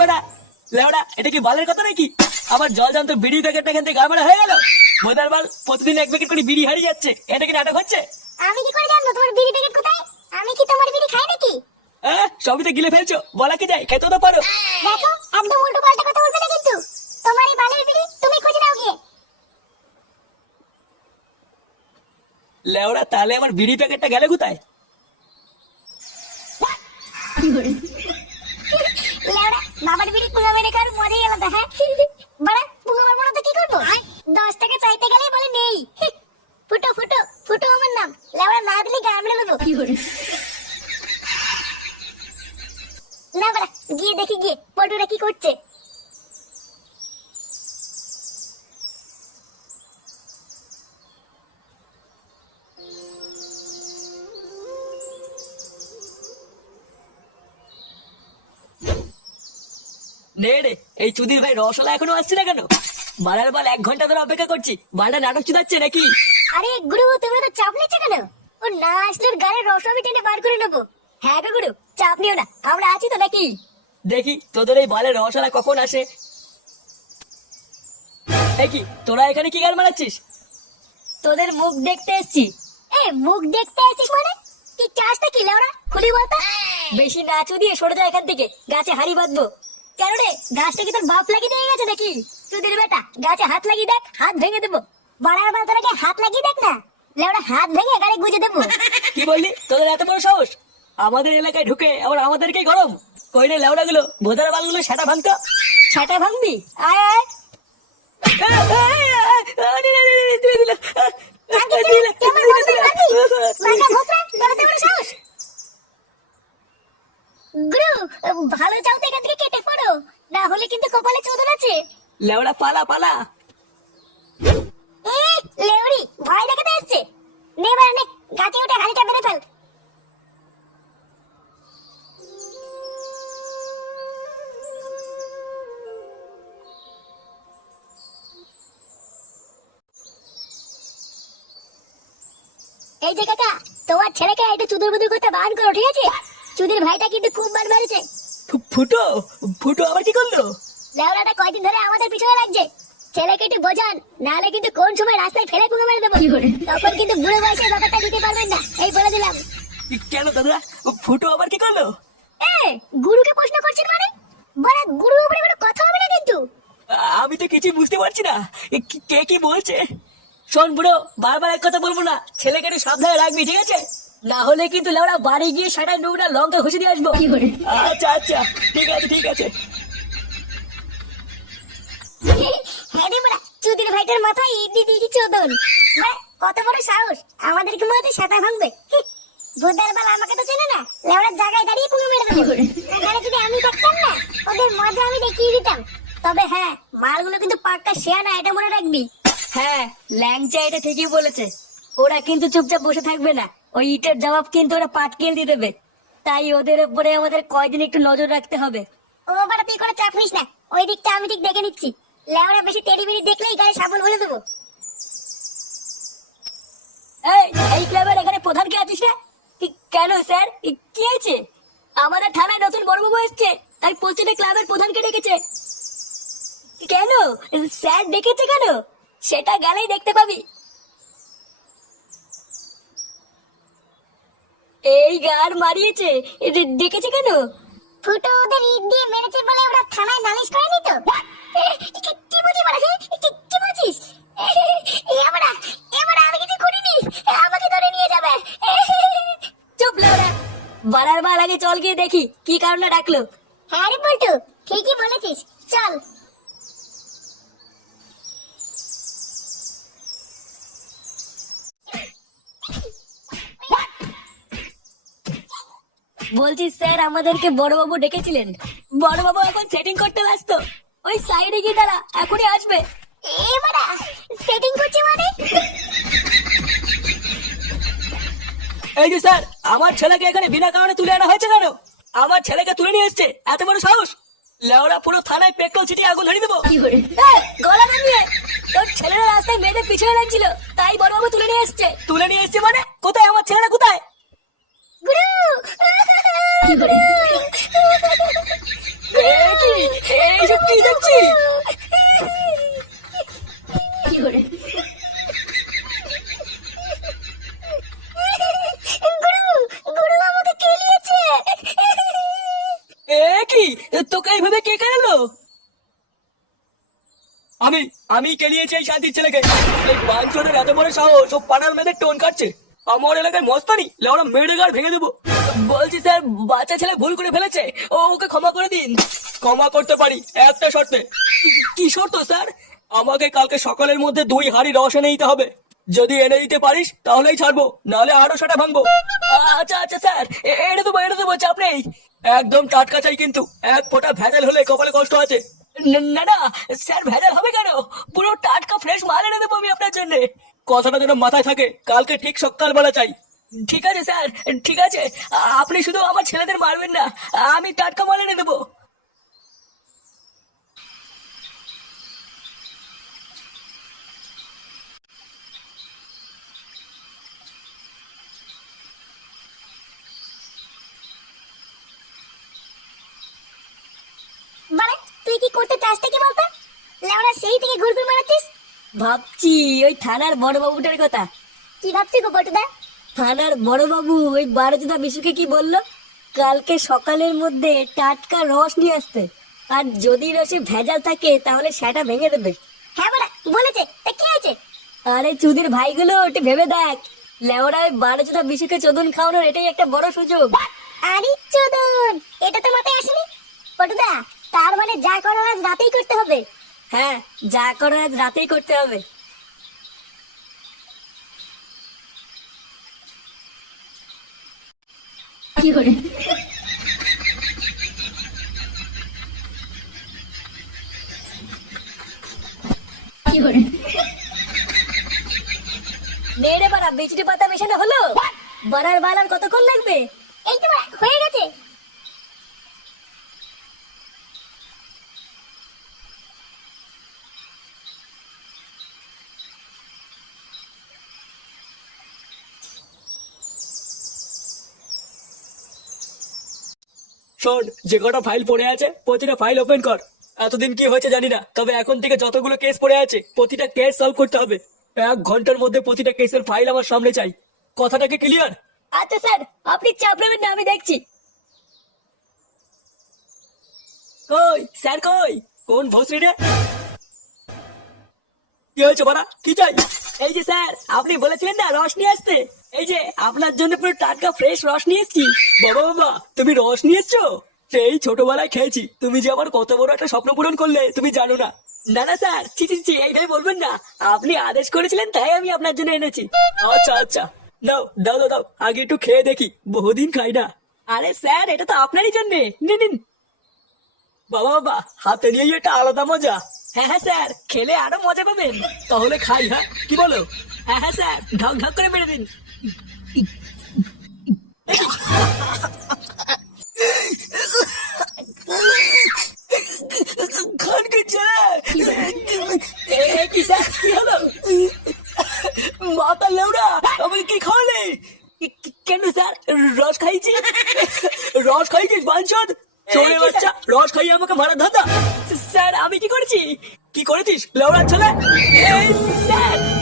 বাড়া লেওড়া এটা কি বালের কথা নাকি? আবার জল জানতো বিড়ি প্যাকেটটা এখান থেকে গাড় হয়ে গেল। বোধার বাল প্রতিদিন এক প্যাকেট করে বিড়ি হারিয়ে যাচ্ছে। এটা কি নাটক হচ্ছে? আমি কি করে জানব? তোমার বিড়ি প্যাকেট কোথায়? আমি কি তোমার বিড়ি খাই নাকি? হ্যাঁ সবই তো গিলে ফেলছো। বলা কি যায়? খেতে তো পারো। দেখো একদম উল্টো পাল্টা কথা বলবে না কিন্তু। তোমার এই বালের বিড়ি তুমি খুঁজে নাও গিয়ে। লেওড়া তাহলে আমার বিড়ি প্যাকেটটা গেলে কোথায়? নে রে এই চুদির ভাই রসলা এখনও আসছে না কেন? মারার বল এক ঘণ্টা ধরে অপেক্ষা করছি মালটা নাটক চুদাচ্ছে নাকি? আরে গুরু তুমি তো চাপ নিচ্ছ কেন? ও না আসলে গাড়ির রস আমি টেনে বার করে নেব। হ্যাঁ গো গুরু চাপ নিও না আমরা আছি তো নাকি? দেখি তোদের এই বালের রসলা কখন আসে? কি তোরা এখানে কি গান মারাচ্ছিস? তোদের মুখ দেখতে এসছি। এ মুখ দেখতে এসছিস মানে? কি চাষটা কি লেওড়া খুলি বলতো। বেশি নাচু দিয়ে সরে যা এখান থেকে গাছে হাড়ি বাঁধবো। কেন রে গাছটা কি তোর বাপ লাগিয়ে দিয়ে গেছে নাকি তোদের বেটা গাছে হাত লাগিয়ে দেখ হাত ভেঙে দেবো বাড়ার বার তোরা হাত লাগিয়ে দেখ না লেওড়া হাত ভেঙে গাড়ি গুজে দেবো কি বললি তোদের এত বড় সাহস আমাদের এলাকায় ঢুকে আবার আমাদেরকেই গরম কই রে লেওড়া গুলো ভোদার বালগুলো সেটা ভাঙতো সেটা ভাঙবি আয় আয় গুরু ভালো চাও তো এখান থেকে কেটে পড়ো না হলে কিন্তু কপালে চোদন আছে। লেওড়া পালা পালা। এ লেউড়ি ভয় দেখাতে এসছে। নে গাছে উঠে হাড়িটা বেঁধে ফেল। এই যে কাকা তোমার ছেলেকে একটু চুদুর বুদুর করতে বান করো ঠিক আছে? চুদির ভাইটা কিন্তু খুব বার মারেছে ফুটো ফুটো আবার কি করল? লেওড়াটা কয়দিন ধরে আমাদের পিছনে লাগছে। ছেলেকে একটু বোঝান নাহলে কিন্তু কোন সময় রাস্তায় ফেলে মেরে দেবো। তখন কিন্তু বুড়ো বয়সে ব্যাপারটা দিতে পারবেন না। এই বলে দিলাম। কেন দাদা ফুটো আবার কি করল? এ গুরুকে প্রশ্ন করছেন মানে? বড় গুরু উপরে কোনো কথা হবে না কিন্তু। আমি তো কিছু বুঝতে পারছি না। কে কি বলছে? শোন বুড়ো বারবার এক কথা বলব না। ছেলেকে একটু সাবধানে রাখবি ঠিক আছে? না হলে কিন্তু লেওড়া বাড়ি গিয়ে সেটাই নোংরা লঙ্কা ঘুষে দিয়ে আসব। আচ্ছা আচ্ছা। ঠিক আছে ঠিক আছে। হ্যাঁ রে বড়া চুদির ভাইটার মাথায় ইডলি দিয়ে চোদন। কত বড় সাহস। আমাদেরকে হচ্ছে ভাঙবে? ভূতার বাল আমাকে তো চেনে না। লেওড়ার জায়গায় দাঁড়িয়ে পুঙ্গে মেরে দেবো। এখানে যদি আমি থাকতাম না ওদের মজা আমি দেখিয়ে দিতাম। তবে হ্যাঁ মালগুলো কিন্তু পাক্কা শেয়া না এটা মনে রাখবি। হ্যাঁ ল্যাংচা এটা ঠিকই বলেছে। ওরা কিন্তু চুপচাপ বসে থাকবে না। ওই ইটের জবাব কিন্তু ওরা পাটকেল দিয়ে দেবে। তাই ওদের উপরে আমাদের কয়দিন একটু নজর রাখতে হবে। ও বাড়া তুই কোনো চাপ নিস না। ওই দিকটা আমি ঠিক দেখে নিচ্ছি। লেওড়া বেশি তেড়ি বেড়ি দেখলেই গায়ে সাবল বলে দেবো। এই ক্লাবের এখানে প্রধান কে আছিস কি- কেন স্যার? কি- হয়েছে? আমাদের থানায় নতুন বড়বাবু এসছে, তাই প্রতিটা ক্লাবের প্রধানকে ডেকেছে। কেন? স্যার ডেকেছে কেন? সেটা গেলেই দেখতে পাবি। এই গার মারিয়েছে ডেকেছে কেন? ফুটো ওদের ইট দিয়ে মেরেছে বলে ওরা থানায় নালিশ করেনি তো? কি বুঝি মারা কি বুঝিস এবারা এবারা আমি কিছু করিনি আমাকে ধরে নিয়ে যাবে। চুপ লাউরা বাড়ার বার আগে চল গিয়ে দেখি কি কারণে ডাকলো। হ্যাঁ রে পল্টু ঠিকই বলেছিস। চল। বলছি স্যার আমাদেরকে বড়বাবু ডেকেছিলেন। বড়বাবু এখন সেটিং করতে ব্যস্ত। ওই সাইডে গিয়ে দাঁড়া এখনই আসবে। এবারা সেটিং করছে মানে? এই যে স্যার আমার ছেলেকে এখানে বিনা কারণে তুলে আনা হয়েছে কেন? আমার ছেলেকে তুলে নিয়ে এসছে এত বড় সাহস? লেওরা পুরো থানায় পেট্রোল ছিটিয়ে আগুন ধরিয়ে দেবো। গলা নামিয়ে। তোর ছেলেরা রাস্তায় মেয়েদের পিছনে লাগছিল তাই বড়বাবু তুলে নিয়ে এসছে। তুলে নিয়ে এসছে মানে? কোথায়? আমার ছেলেটা কোথায়? গুরু তোকে এইভাবে কে কেনালো আমি আমি কেলিয়েছি এই শান্তির ছেলেকে? এই বাঞ্চনের এত বড় সাহস, ও পাড়ার মেয়েদের টোন কাটছে। আমার এলাকায় মস্তানি লেওরা মেরে ভেঙে দেবো। বলছি স্যার, বাচ্চা ছেলে ভুল করে ফেলেছে। ও ওকে ক্ষমা করে দিন। ক্ষমা করতে পারি, একটা শর্তে। কি- শর্ত, স্যার? আমাকে কালকে সকালের মধ্যে দুই হাড়ি রস এনে দিতে হবে। যদি এনে দিতে পারিস, তাহলেই ছাড়বো, নাহলে আরও সেটা ভাঙবো। আচ্ছা আচ্ছা স্যার এনে দেবো এনে দেবো, চাপ নেই। একদম টাটকা চাই কিন্তু, এক ফোঁটা ভেজাল হলে কপালে কষ্ট আছে। না না, স্যার, ভেজাল হবে কেন? পুরো টাটকা, ফ্রেশ মাল এনে দেবো আমি আপনার জন্য। কথাটা যেন মাথায় থাকে, কালকে ঠিক সকালবেলা চাই। ঠিক আছে স্যার ঠিক আছে। আপনি শুধু আমার ছেলেদের মারবেন না আমি টাটকা মাল এনে দেবো। মানে তুই কি করতে চাসটা কি বলতো? লেওরা সেই থেকে ঘুরঘুর মারাচ্ছিস? ভাবছি ওই থানার বড়বাবুটার কথা। কি ভাবছি গো বটুদা? থানার বড়বাবু ওই বারোজোদা বিশুকে কি বলল? কালকে সকালের মধ্যে টাটকা রস নিয়ে আসতে। আর যদি রসে ভেজাল থাকে তাহলে সেটা ভেঙে দেবে। হ্যাঁ বড়া বলেছে। তা কি হয়েছে? আরে চুদির ভাইগুলো ওটি ভেবে দেখ। ওই বারোজোদা বিশুকে চোদন খাওয়ানোর এটাই একটা বড় সুযোগ। আরে চোদন! এটা তো মাথায় আসেনি? বটুদা তার মানে যা করার আজ রাতেই করতে হবে। হ্যাঁ যা করার আজ রাতেই করতে হবে। নে রে বাড়া বিচরি পাতা মেশানো হলো? বাড়ার বালার কতক্ষণ লাগবে? এই তো হয়ে গেছে। শোন যে কটা ফাইল পড়ে আছে প্রতিটা ফাইল ওপেন কর। এতদিন কি হয়েছে জানি না তবে এখন থেকে যতগুলো কেস পড়ে আছে প্রতিটা কেস সলভ করতে হবে। এক ঘণ্টার মধ্যে প্রতিটা কেসের ফাইল আমার সামনে চাই। কথাটা কি ক্লিয়ার আচ্ছা স্যার আপনি চাপ নেবেন না আমি দেখছি। কই স্যার কই? কোন ভোসরি রে? কি হয়েছে বাড়া? কি চাই? এই যে স্যার, আপনি বলেছিলেন না রস নিয়ে আসতে। এই যে, আপনার জন্য পুরো টাটকা ফ্রেশ রস নিয়ে এসছি। বাবা বাবা, তুমি রস নিয়ে এসছো? সেই ছোটবেলায় খেয়েছি। তুমি যে আমার কত বড় একটা স্বপ্ন পূরণ করলে, তুমি জানো না। না না, স্যার, ছি ছি ছি, এইভাবে বলবেন না। আপনি আদেশ করেছিলেন, তাই আমি আপনার জন্য এনেছি। আচ্ছা আচ্ছা। দাও দাও দাও দাও, আগে একটু খেয়ে দেখি। বহুদিন খাই না। আরে স্যার, এটা তো আপনারই জন্য। নিন নিন। বাবা বাবা, হাতে নিয়ে এটা আলাদা মজা। হ্যাঁ হ্যাঁ স্যার। খেলে আরও মজা পাবেন। তাহলে খাই হ্যাঁ। কি বলো? হ্যাঁ হ্যাঁ স্যার। ঢক ঢক করে মেরে দিন। মাথা লেউড়া আমি কি খাওয়ালে? কেন স্যার? রস খাইছি? রস খাইছিস বাঞ্চদ? চোরে বাচ্চা রস খাইয়ে আমাকে মারা ধান্দা স্যার আমি কি করেছি? কি করেছিস? লেউড়া ছেলে? স্যার!